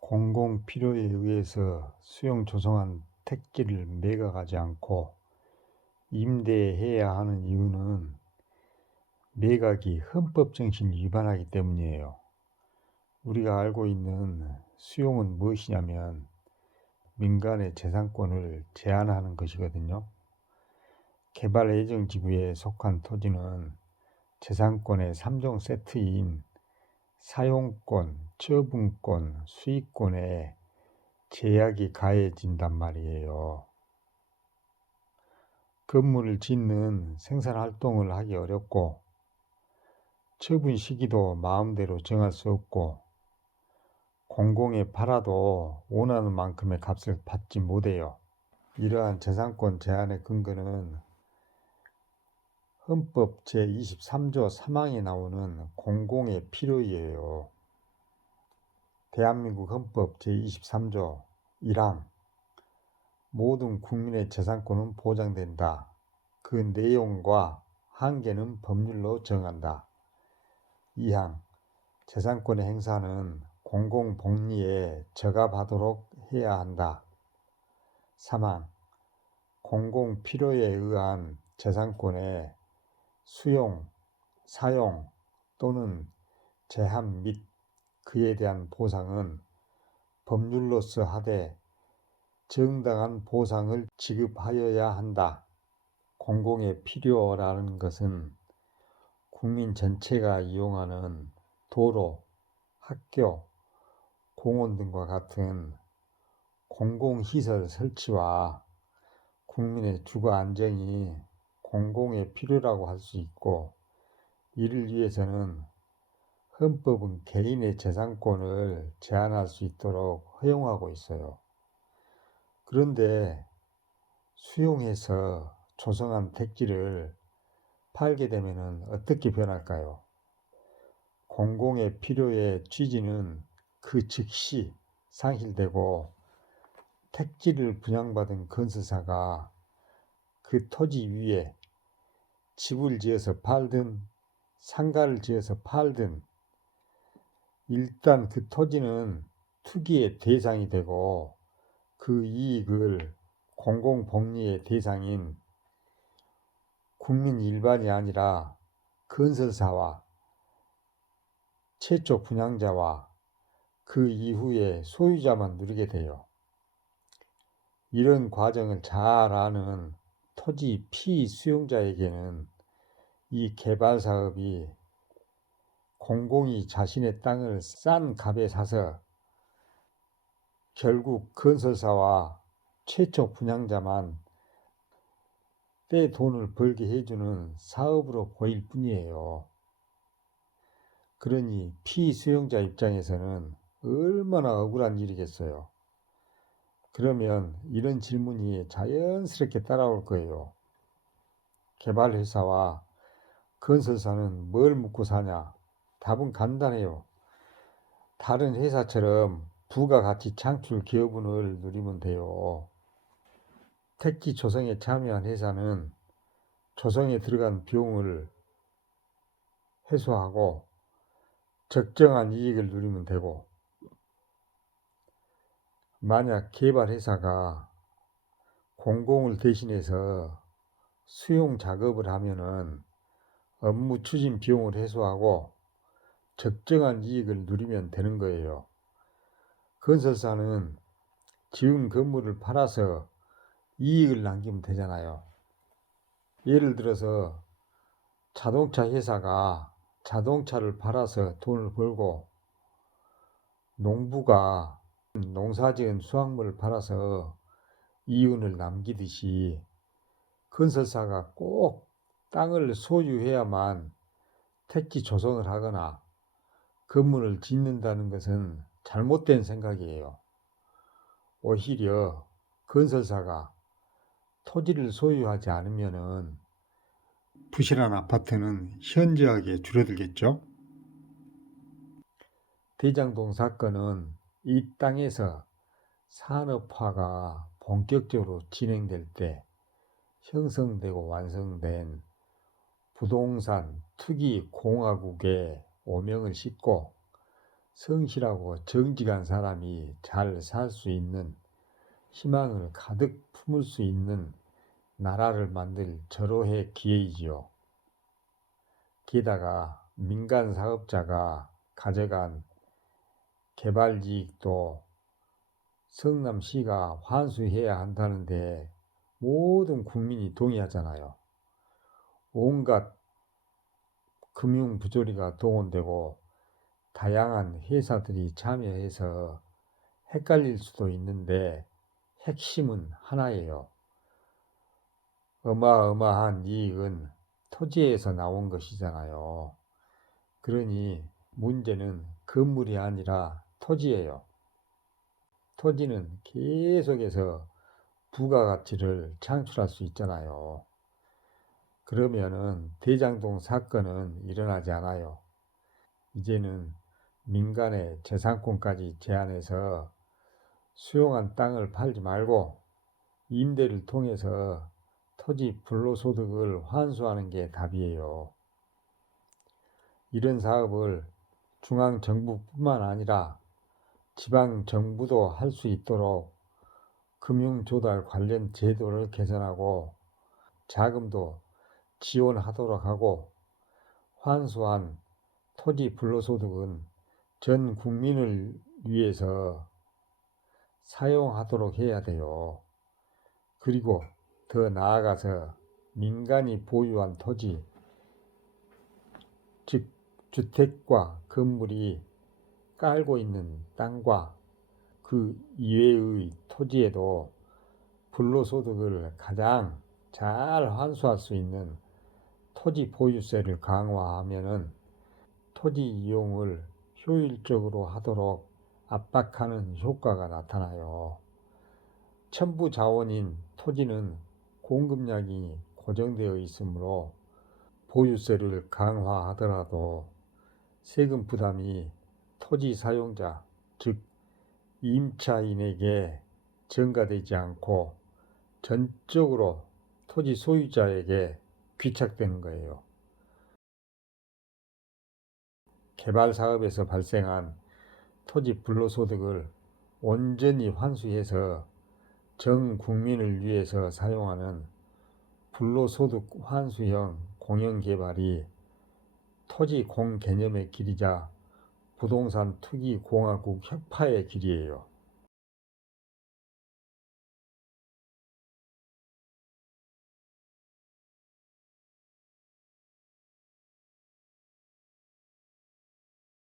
공공 필요에 의해서 수용 조성한 택지를 매각하지 않고 임대해야 하는 이유는 매각이 헌법 정신을 위반하기 때문이에요. 우리가 알고 있는 수용은 무엇이냐면 민간의 재산권을 제한하는 것이거든요. 개발 예정 지구에 속한 토지는 재산권의 3종 세트인 사용권, 처분권, 수익권에 제약이 가해진단 말이에요. 건물을 짓는 생산활동을 하기 어렵고 처분 시기도 마음대로 정할 수 없고 공공에 팔아도 원하는 만큼의 값을 받지 못해요. 이러한 재산권 제한의 근거는 헌법 제23조 3항에 나오는 공공의 필요이에요. 대한민국 헌법 제23조 1항 모든 국민의 재산권은 보장된다. 그 내용과 한계는 법률로 정한다. 2항 재산권의 행사는 공공복리에 적합하도록 해야 한다. 3항 공공필요에 의한 재산권의 수용, 사용 또는 제한 및 그에 대한 보상은 법률로서 하되 정당한 보상을 지급하여야 한다. 공공의 필요라는 것은 국민 전체가 이용하는 도로, 학교, 공원 등과 같은 공공시설 설치와 국민의 주거 안정이 공공의 필요라고 할 수 있고, 이를 위해서는 헌법은 개인의 재산권을 제한할 수 있도록 허용하고 있어요. 그런데 수용해서 조성한 택지를 팔게 되면 어떻게 변할까요? 공공의 필요의 취지는 그 즉시 상실되고 택지를 분양받은 건설사가 그 토지 위에 집을 지어서 팔든 상가를 지어서 팔든 일단 그 토지는 투기의 대상이 되고 그 이익을 공공복리의 대상인 국민 일반이 아니라 건설사와 최초 분양자와 그 이후에 소유자만 누리게 돼요. 이런 과정을 잘 아는 토지 피수용자에게는 이 개발 사업이 공공이 자신의 땅을 싼 값에 사서 결국 건설사와 최초 분양자만 떼 돈을 벌게 해주는 사업으로 보일 뿐이에요. 그러니 피수용자 입장에서는 얼마나 억울한 일이겠어요. 그러면 이런 질문이 자연스럽게 따라올 거예요. 개발회사와 건설사는 뭘 묻고 사냐? 답은 간단해요. 다른 회사처럼 부가가치 창출 기여분을 누리면 돼요. 택지 조성에 참여한 회사는 조성에 들어간 비용을 회수하고 적정한 이익을 누리면 되고, 만약 개발회사가 공공을 대신해서 수용 작업을 하면은 업무 추진 비용을 회수하고 적정한 이익을 누리면 되는 거예요. 건설사는 지은 건물을 팔아서 이익을 남기면 되잖아요. 예를 들어서 자동차 회사가 자동차를 팔아서 돈을 벌고 농부가 농사지은 수확물을 팔아서 이윤을 남기듯이 건설사가 꼭 땅을 소유해야만 택지 조성을 하거나 건물을 짓는다는 것은 잘못된 생각이에요. 오히려 건설사가 토지를 소유하지 않으면은 부실한 아파트는 현저하게 줄어들겠죠. 대장동 사건은 이 땅에서 산업화가 본격적으로 진행될 때 형성되고 완성된 부동산 투기 공화국의 오명을 싣고 성실하고 정직한 사람이 잘 살 수 있는, 희망을 가득 품을 수 있는 나라를 만들 절호의 기회이지요. 게다가 민간 사업자가 가져간 개발 이익도 성남시가 환수해야 한다는데 모든 국민이 동의하잖아요. 온갖 금융 부조리가 동원되고 다양한 회사들이 참여해서 헷갈릴 수도 있는데 핵심은 하나예요. 어마어마한 이익은 토지에서 나온 것이잖아요. 그러니 문제는 건물이 아니라 토지예요. 토지는 계속해서 부가가치를 창출할 수 있잖아요. 그러면은 대장동 사건은 일어나지 않아요. 이제는 민간의 재산권까지 제한해서 수용한 땅을 팔지 말고 임대를 통해서 토지 불로소득을 환수하는 게 답이에요. 이런 사업을 중앙정부뿐만 아니라 지방정부도 할 수 있도록 금융조달 관련 제도를 개선하고 자금도 지원하도록 하고, 환수한 토지 불로소득은 전 국민을 위해서 사용하도록 해야 돼요. 그리고 더 나아가서 민간이 보유한 토지, 즉 주택과 건물이 깔고 있는 땅과 그 이외의 토지에도 불로소득을 가장 잘 환수할 수 있는 토지 보유세를 강화하면은 토지 이용을 효율적으로 하도록 압박하는 효과가 나타나요. 첨부 자원인 토지는 공급량이 고정되어 있으므로 보유세를 강화하더라도 세금 부담이 토지 사용자, 즉 임차인에게 전가되지 않고 전적으로 토지 소유자에게 귀착되는 거예요. 개발 사업에서 발생한 토지 불로소득을 온전히 환수해서 전 국민을 위해서 사용하는 불로소득 환수형 공영개발이 토지 공개념의 길이자 부동산 투기 공화국 혁파의 길이에요.